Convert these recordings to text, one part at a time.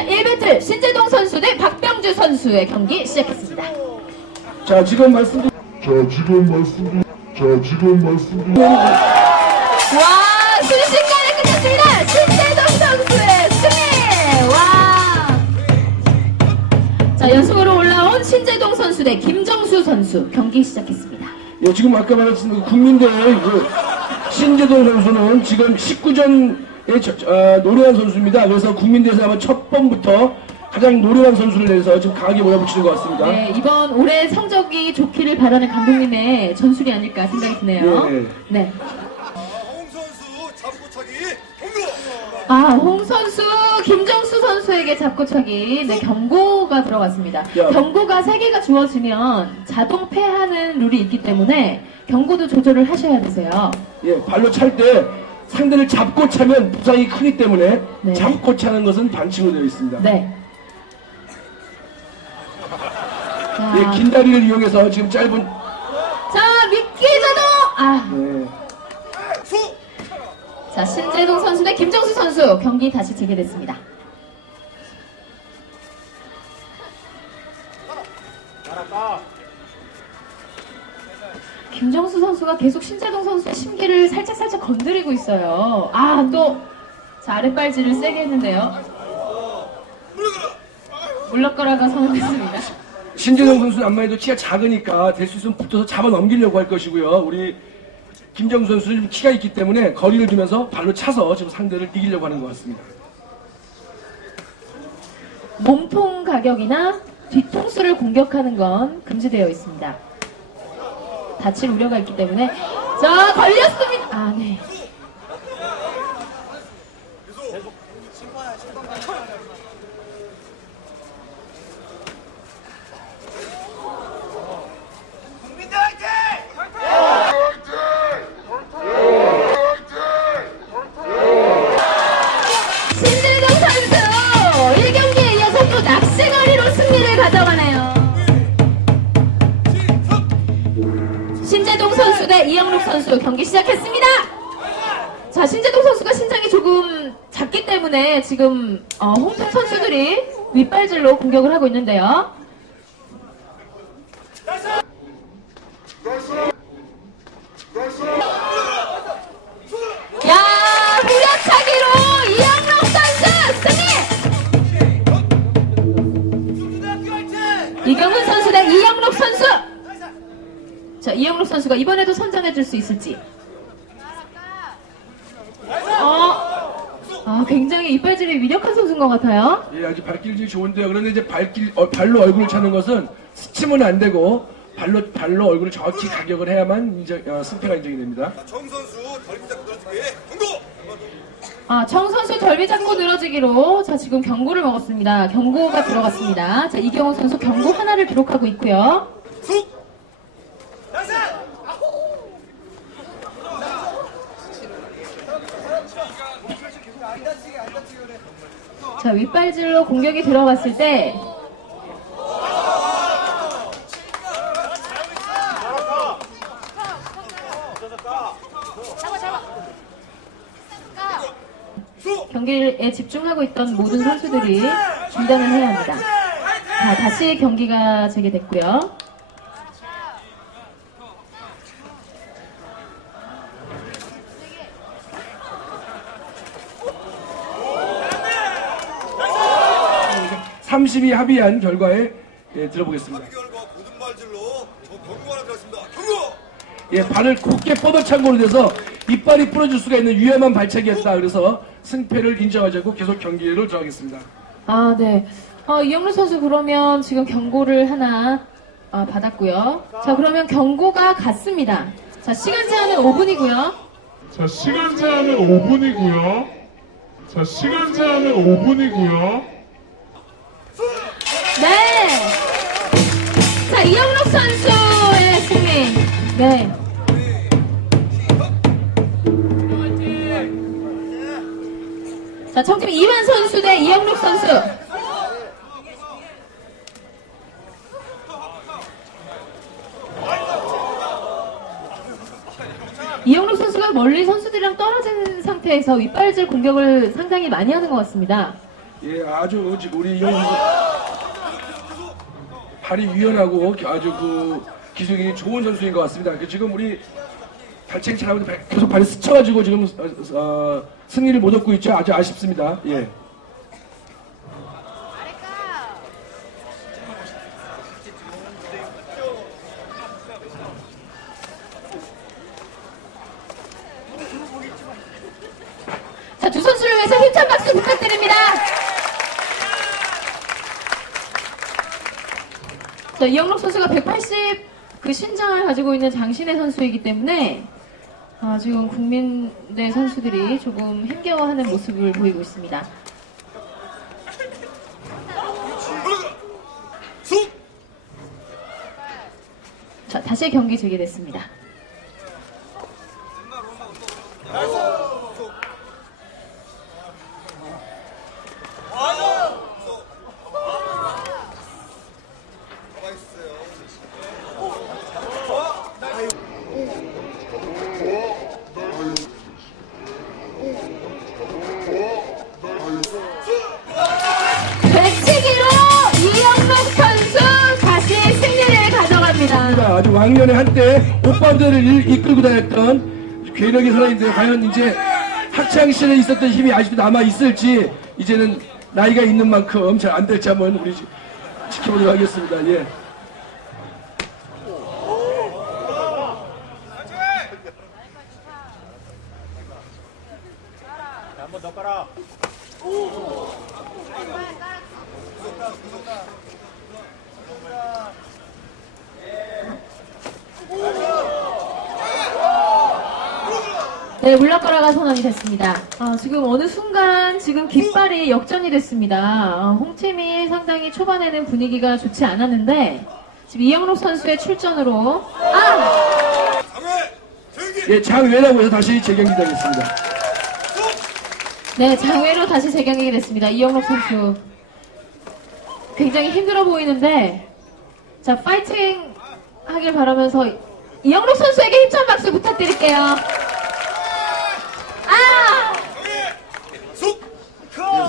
자, 1배틀 신재동 선수 대 박병주 선수의 경기 시작했습니다. 자, 지금 말씀드린 자 지금 말씀드린 자 지금 말씀드린 와, 순식간에 끝났습니다. 신재동 선수의 승리! 와! 자, 연승으로 올라온 신재동 선수 대 김정수 선수 경기 시작했습니다. 예, 지금 아까 말했던 국민대회 그 신재동 선수는 지금 19전 에 저, 아, 노련한 선수입니다. 그래서 국민대회에서 아마 첫 번부터 가장 노련한 선수를 내서 지금 강하게 몰아붙이는 것 같습니다. 네, 이번 올해 성적이 좋기를 바라는 감독님의 전술이 아닐까 생각이 드네요. 예, 예. 네. 홍 선수 잡고차기 경고. 아, 홍 선수, 김정수 선수에게 잡고차기, 네, 경고가 들어갔습니다. 야. 경고가 3개가 주어지면 자동 패하는 룰이 있기 때문에 경고도 조절을 하셔야 되세요. 예, 발로 찰 때 상대를 잡고 차면 부상이 크기 때문에 네. 잡고 차는 것은 반칙으로 되어 있습니다. 네. 자, 예, 긴 다리를 이용해서 지금 짧은 자 미끼 자동! 아, 네, 수. 자, 신재동 선수 대 김정수 선수 경기 다시 재개됐습니다. 김정수 선수가 계속 신재동 선수의 심기를 살짝살짝 건드리고 있어요. 아, 또, 자, 아랫발질을 세게 했는데요. 물러가라가 선언됐습니다. 신재동 선수는 해도 키가 작으니까 될 수 있으면 붙어서 잡아 넘기려고 할 것이고요. 우리 김정수 선수는 좀 키가 있기 때문에 거리를 두면서 발로 차서 지금 상대를 이기려고 하는 것 같습니다. 몸통 가격이나 뒤통수를 공격하는 건 금지되어 있습니다. 다칠 우려가 있기 때문에 자 걸렸습니다. 아 네. 이영록 선수 경기 시작했습니다. 자, 신재동 선수가 신장이 조금 작기 때문에 지금 어, 홍콩 선수들이 윗발질로 공격을 하고 있는데요. 선수가 이번에도 선전해 줄 수 있을지. 어, 아, 굉장히 이빨질이 위력한 선수인 것 같아요. 예, 아주 발길이 좋은데요. 그런데 이제 발길, 어, 발로 얼굴을 차는 것은 스치면 안 되고 발로 발로 얼굴을 정확히 가격을 해야만 인정, 어, 승패가 인정이 됩니다. 자, 정 선수 덜미 잡고 늘어지기 경고. 아, 정 선수 덜미 잡고 늘어지기로 자, 지금 경고를 먹었습니다. 경고가 들어갔습니다. 자, 이경훈 선수 경고 하나를 기록하고 있고요. 수. 나이스! 자, 윗발질로 공격이 들어갔을 때 수. 경기에 집중하고 있던 모든 선수들이 중단을 해야 합니다. 자, 다시 경기가 재개됐고요. 30이 합의한 결과에 예, 들어보겠습니다. 합의 결과 고든 발질로 저 경고 하나 들었습니다. 경고. 예, 발을 곧게 뻗어찬 걸로 돼서 이빨이 부러질 수가 있는 위험한 발차기였다. 그래서 승패를 인정하지 않고 계속 경기를 들어가겠습니다. 아, 네. 어, 이영루 선수 그러면 지금 경고를 하나 아, 받았고요. 자, 그러면 경고가 같습니다. 자, 시간 제한은 5분이고요. 자 시간 제한은 5분이고요. 자 시간 제한은 5분이고요. 자, 청팀 이완 선수 대 이영록 선수. 이영록 선수가 멀리 선수들이랑 떨어진 상태에서 윗발질 공격을 상당히 많이 하는 것 같습니다. 예, 아주 지금 우리 이영 선수 발이 유연하고 아주 그 기술이 좋은 선수인 것 같습니다. 그 지금 우리 발차기 잘하고 계속 발이 스쳐가지고 지금 어, 어, 승리를 못 얻고 있죠. 아주 아쉽습니다. 예. 자, 두 선수를 위해서 힘찬 박수 부탁드립니다. 자, 이영록 선수가 180 그 신장을 가지고 있는 장신의 선수이기 때문에 아, 지금 국민대 선수들이 조금 힘겨워하는 모습을 보이고 있습니다. 속! 자, 다시 경기 재개됐습니다. 왕년에 한때 오빠들을 이- 이끌고 다녔던 괴력이 살아있는데 과연 이제 학창 시절에 있었던 힘이 아직도 남아 있을지 이제는 나이가 있는 만큼 잘 안 될지 한번 우리 지- 지켜보도록 하겠습니다. 예. 네, 물러가라가 선언이 됐습니다. 아, 지금 어느 순간 지금 깃발이 역전이 됐습니다. 아, 홍팀이 상당히 초반에는 분위기가 좋지 않았는데 지금 이영록 선수의 출전으로 아! 예, 장외라고 해서 다시 재경기하겠습니다. 네, 장외로 다시 재경기가 됐습니다. 이영록 선수. 굉장히 힘들어 보이는데 자, 파이팅 하길 바라면서 이영록 선수에게 힘찬 박수 부탁드릴게요.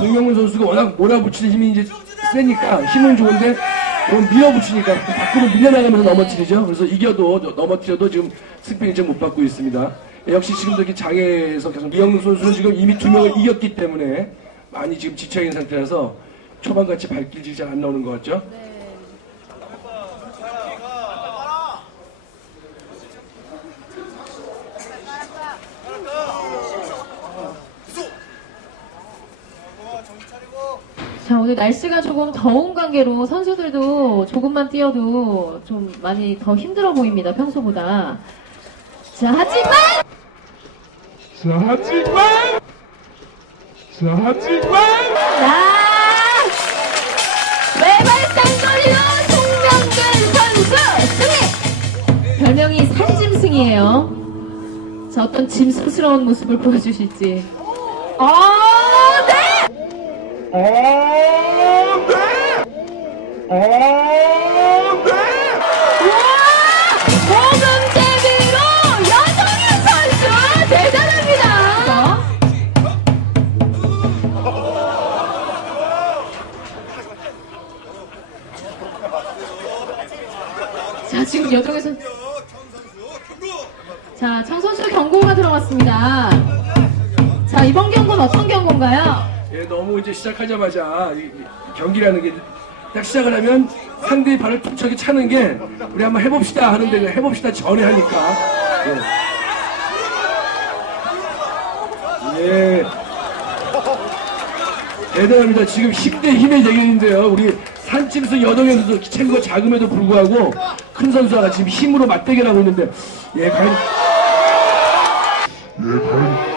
예, 송명문 선수가 워낙 몰아붙이는 힘이 이제 세니까 힘은 좋은데 너무 밀어붙이니까 밖으로 밀려나가면서 넘어뜨리죠. 그래서 이겨도 넘어뜨려도 지금 승패 인정 못 받고 있습니다. 예, 역시 지금도 이렇게 장애에서 계속 이영록 선수는 지금 이미 두 명을 이겼기 때문에 많이 지금 지쳐 있는 상태라서 초반같이 발길이 잘 안 나오는 것 같죠? 자, 오늘 날씨가 조금 더운 관계로 선수들도 조금만 뛰어도 좀 많이 더 힘들어 보입니다, 평소보다. 자, 하지만! 자, 하지만! 자, 하지만! 자! 외발쌍거리로 송명근 선수 승리! 별명이 산짐승이에요. 자, 어떤 짐승스러운 모습을 보여주실지. 아, 네! 어, 네! 어, 네! 우와! 모금제비로 여성인 선수 대단합니다. 자 지금 여정의 선, 경 선수! 자 경고가 들어갔습니다. 자 이번 경고는 어떤 경고인가요? 이제 시작하자마자 이- 이 경기라는 게 딱 시작을 하면 상대의 발을 툭툭이 차는 게 우리 한번 해봅시다 하는데 해봅시다 전에 하니까 예. 예. 대단합니다. 지금 10대 힘의 대결인데요. 우리 산짐승 여동현도 체구가 작음에도 불구하고 큰 선수가 지금 힘으로 맞대결하고 있는데 예, 과연 예, 과연